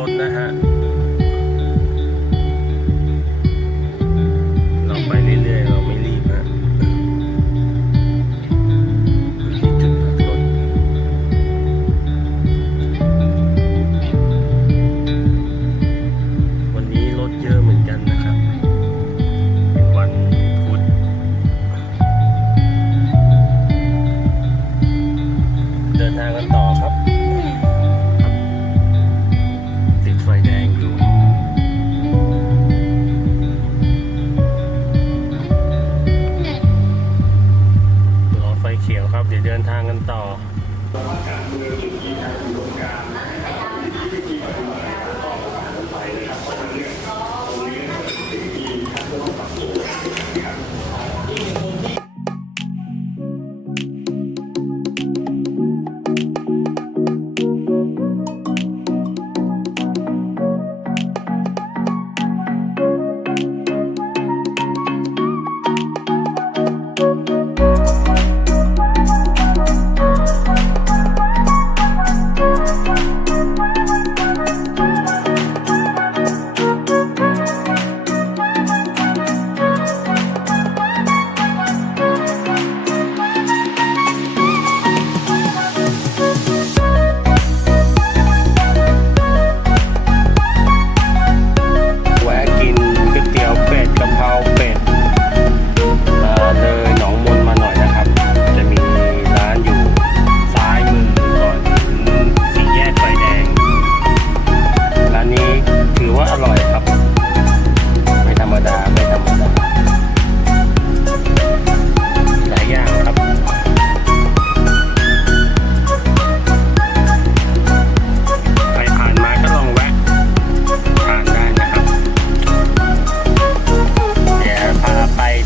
รถนะฮะเราไปเรื่อยๆเราไม่รีบฮะที่จุดพักรถวันนี้รถเยอะเหมือนกันนะครับเป็นวันพุธเดินทางกันต่อครับติดไฟแดงอยู่รอไฟเขียวครับเดี๋ยวเดินทางกันต่อ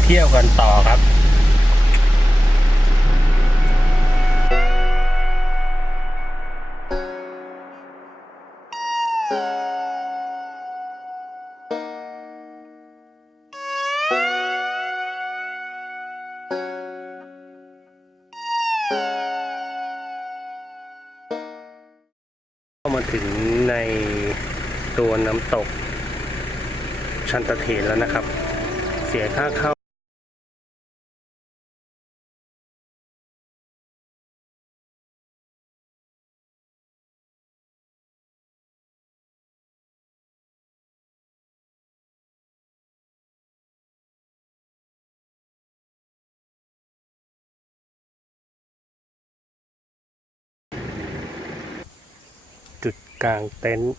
เที่ยวกันต่อครับเข้ามาถึงในตัวน้ำตกชันตเถรแล้วนะครับ เสียค่าเข้าจุดกลางเต็นท์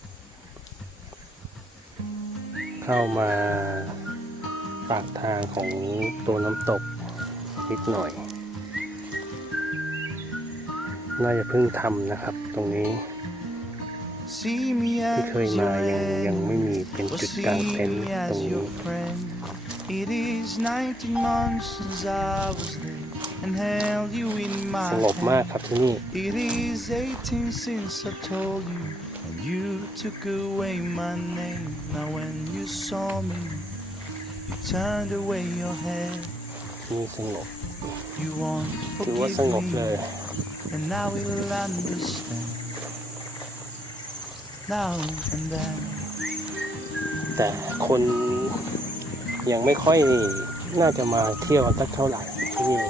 เข้ามาปากทางของตัวน้ำตกนิดหน่อยน่าจะเพิ่งทำนะครับตรงนี้ที่เคยมายังไม่มีเป็นจุดกลางเต็นท์ตรงนี้สงบมากครับที่นี่You took away my name. Now when you saw me, you turned away your head. นี่สงบ You won't ถือว่าสงบ forgive เลย me, and now we'll understand. Now and then. แต่คนยังไม่ค่อยน่าจะมาเที่ยวกันสักเท่าไหร่ที่นี่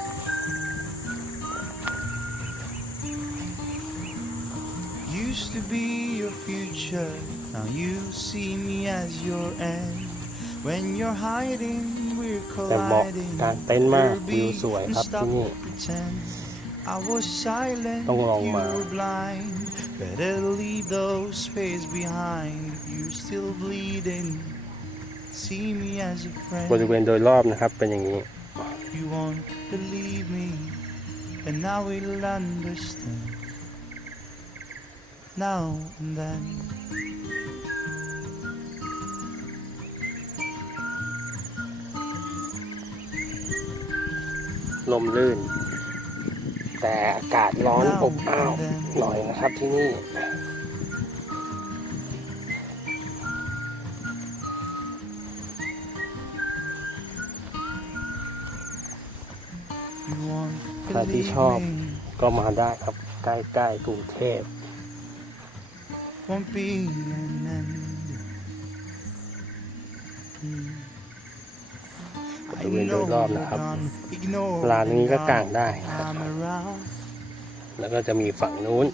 Used to be your future, now you see me as your end. When you're hiding, we're แต่เหมาะ colliding. การเต้นมากวิวสวยครับที่นี่ I was silent, ต้องลอง you มา were blind. Better leave those fears behind. You're still bleeding. See me as a friend. บริเวณโดยรอบนะครับเป็นอย่างนี้ You won't believe me, and now we'll understand. Now and then. ลมลื่นแต่อากาศร้อนอบอ้าวหน่อยนะครับที่นี่ ใครที่ชอบก็มาได้ครับใกล้ๆกรุงเทพ won't be an end. บริเวณโดยรอบนะครับลานนี้ก็กางได้นะครับแล้วก็จะมีฝั่งนู้น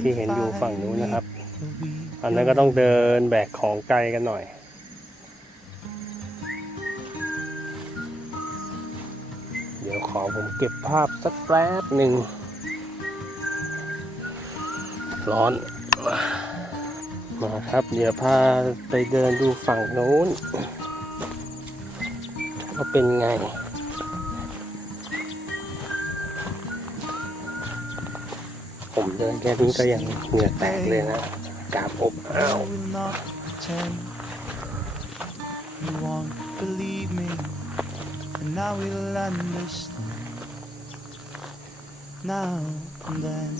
ที่เห็นอยู่ฝั่งนู้นนะครับอันนั้นก็ต้องเดินแบกของไกลกันหน่อยเดี๋ยวขอผมเก็บภาพสักแป๊บหนึ่งร้อนมาครับเดี๋ยวพาไปเดินดูฝั่งโน้นว่าเป็นไงผมเดินแค่นี้ก็ยังเหงื่อแตกเลยนะกาบอบอ้าว You won't believe me, and I will understand now and then.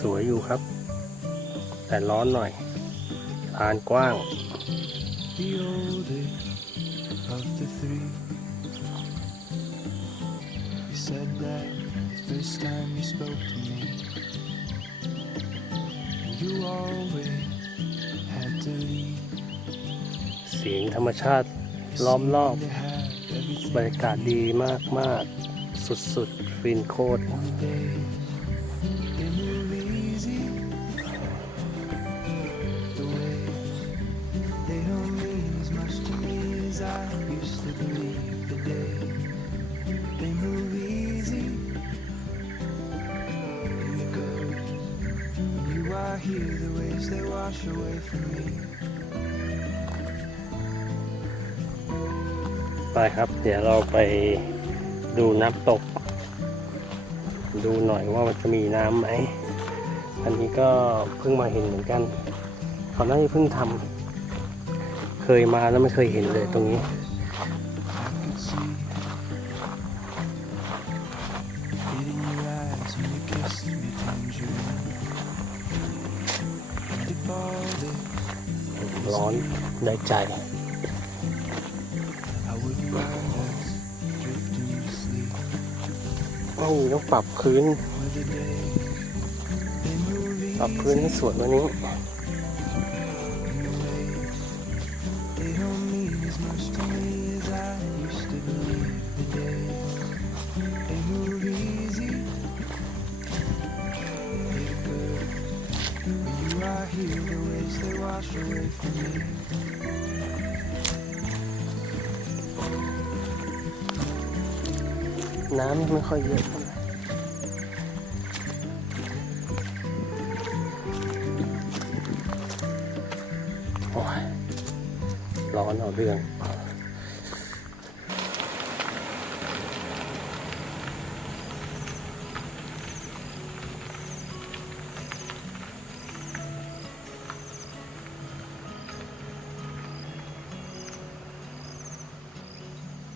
สวยอยู่ครับแต่ร้อนหน่อยลานกว้าง The oldest of the three, you said that the first time you spoke to me, you always had to leave. เสียงธรรมชาติล้อมรอบบรรยากาศดีมากๆสุดๆฟินโคตร One day they move easy, the way they hold me as much to me as I used to believe. The day they move easy, in the good. When you are here, the waves they wash away from me. ไปครับเดี๋ยวเราไปดูน้ำตกดูหน่อยว่ามันจะมีน้ำไหมอันนี้ก็เพิ่งมาเห็นเหมือนกันเขาน่าจะเพิ่งทำเคยมาแล้วไม่เคยเห็นเลยตรงนี้ I could see it in your eyes when you kissed me, tangerine. And if all this ร้อนได้ใจ I would rather drift into sleep. ต้องปรับพื้น Where the day they move ปรับพื้นให้สวยกว่านี้ in the waves, they hold me as much to me as I used to believe. The day they move easy, they're good. When you are here, the waves they wash away from me. น้ำไม่ค่อยเยอะเท่าไหร่โอ้ยร้อนเอาเรื่อง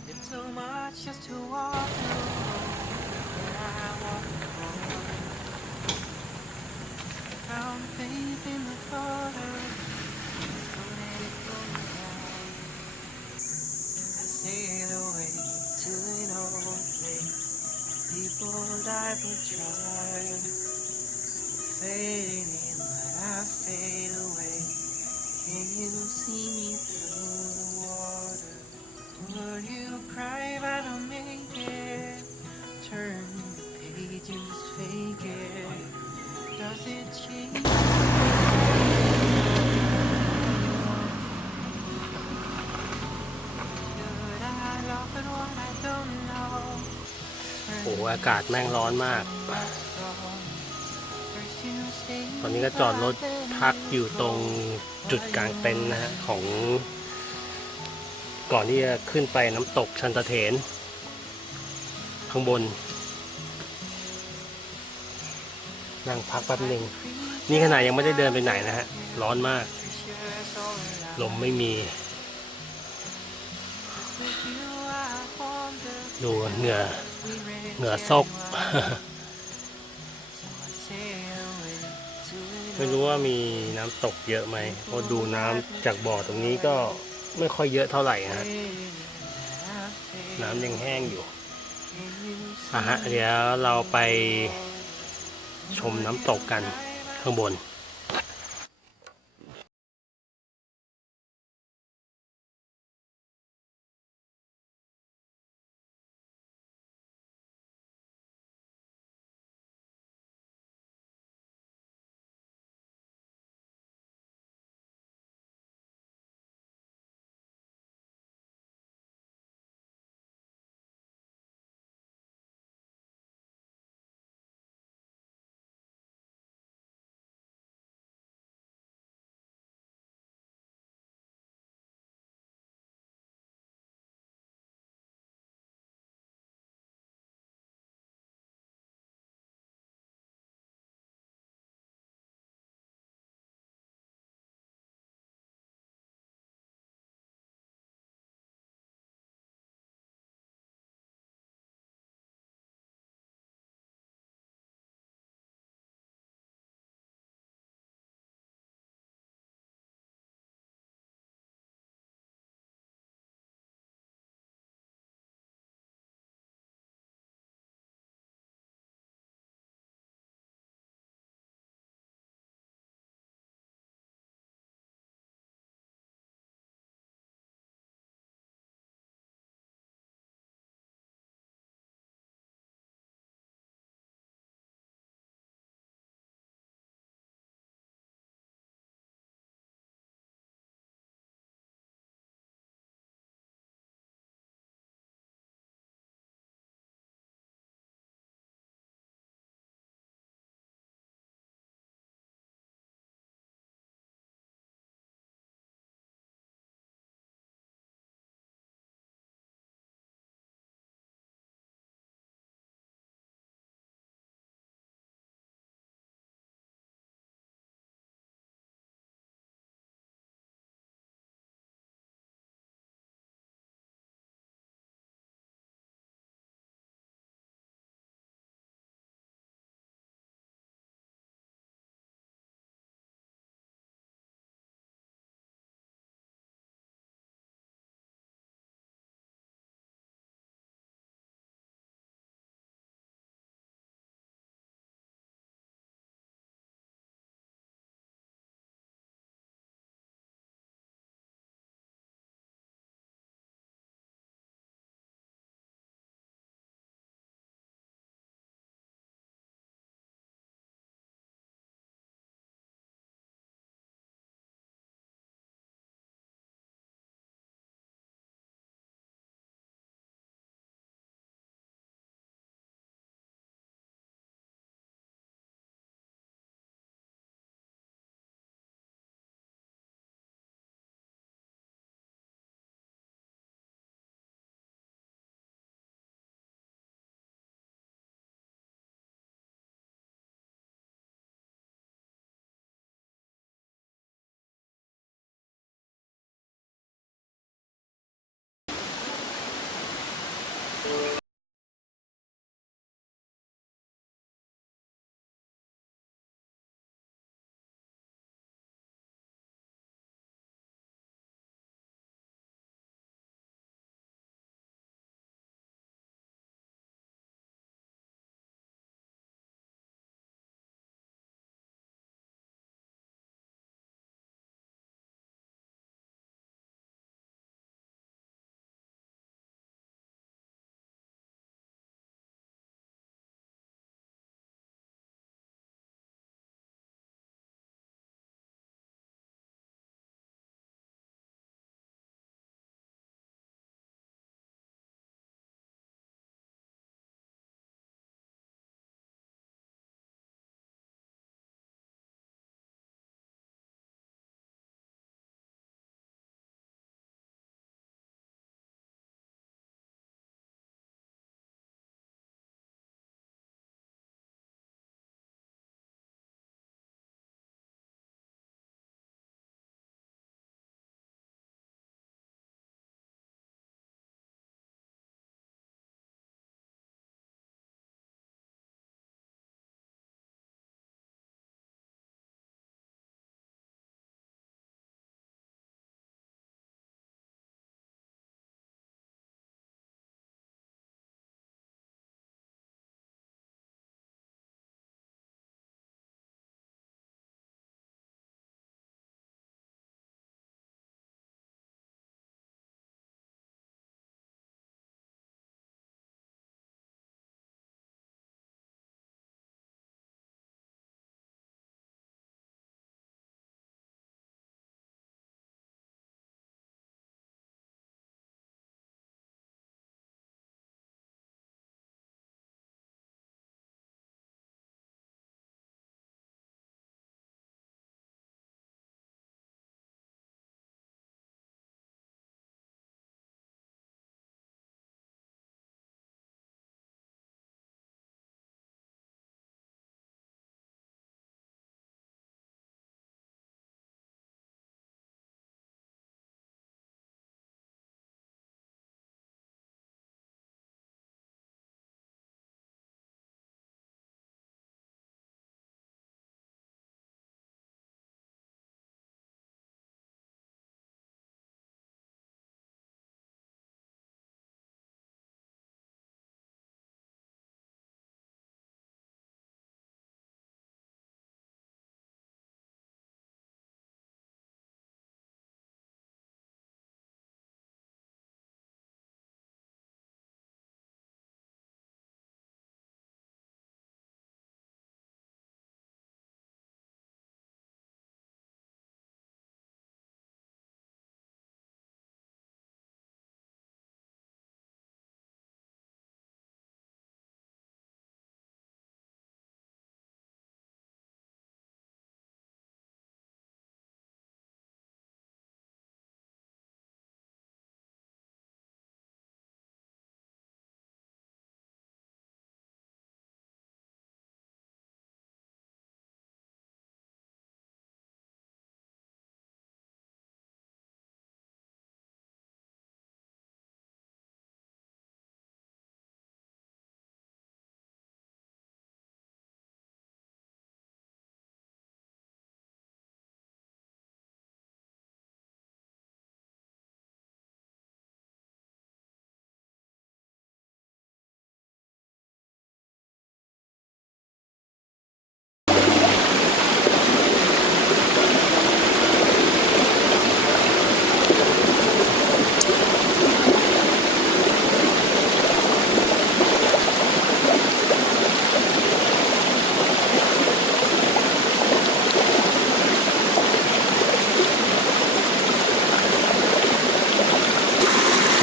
It's too much just to walk through, but I walk alone. Found faith in the Father, don't let it go down. I sail away to an old place. People die but try. Fading in, but I fade away. Can you see me through the water? Would you cry if I don't make it? Turn the page and just fake it. Does it change? Should I laugh at what I don't know? โอ้โหอากาศแม่งร้อนมาก First you stay ตอนนี้ก็จอดรถพักอยู่ตรงจุดกลางเต็นท์นะฮะของก่อนที่จะขึ้นไปน้ำตกชันตเถรข้างบนนั่งพักแป๊บหนึ่งนี่ขนาดยังไม่ได้เดินไปไหนนะฮะร้อนมากลมไม่มีดูเหงื่อ เหงื่อซก ไม่รู้ว่ามีน้ำตกเยอะไหมเพราะดูน้ำจากบ่อตรงนี้ก็ไม่ค่อยเยอะเท่าไหร่ฮะน้ำยังแห้งอยู่เดี๋ยวเราไปชมน้ำตกกันข้างบน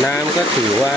น้ำก็ถือว่า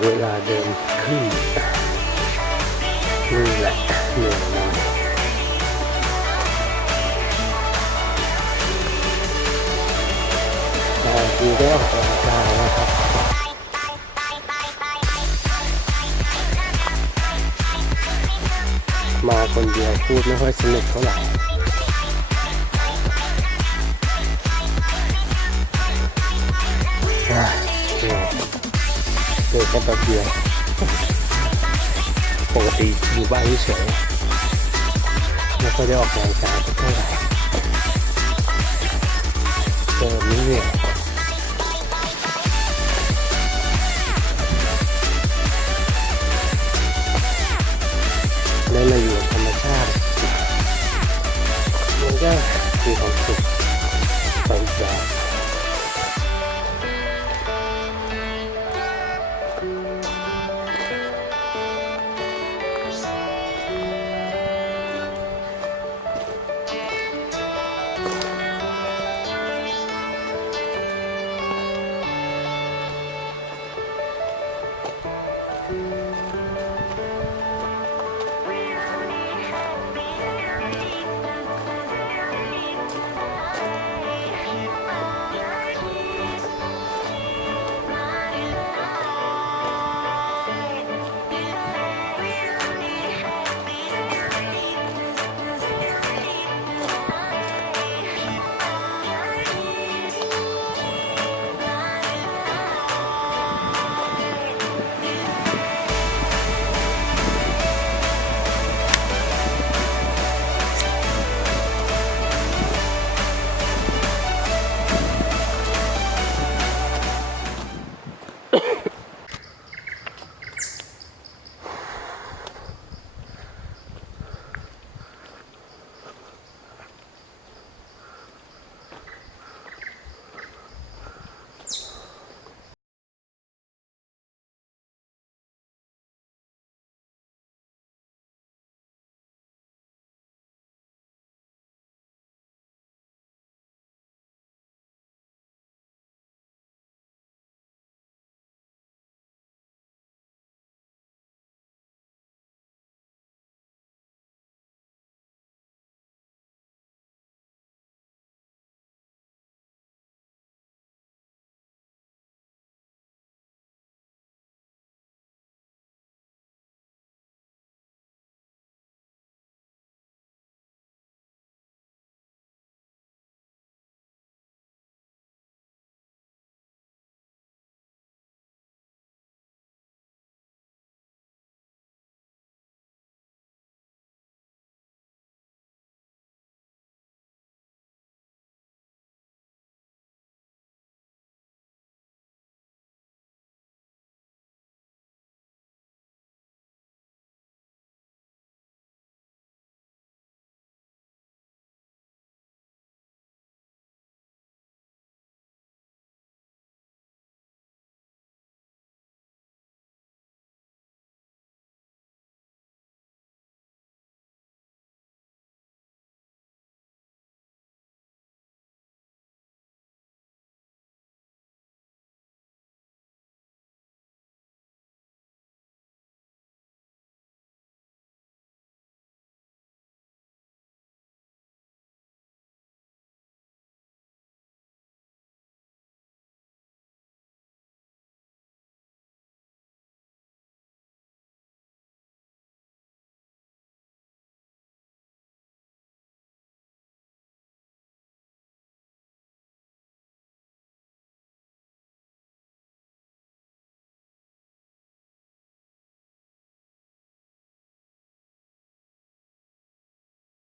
เวลาเดินขึ้นนี่แหละเหนื่อยหน่อยดีได้ออกกำลังกายนะครับมาคนเดียวพูดไม่ค่อยสนุกเท่าไหร่เจอกันแป๊บเดียวปกติอยู่บ้านเฉยไม่ค่อยได้ออกกำลังกายเท่าไหร่เจอนี้เนี่ย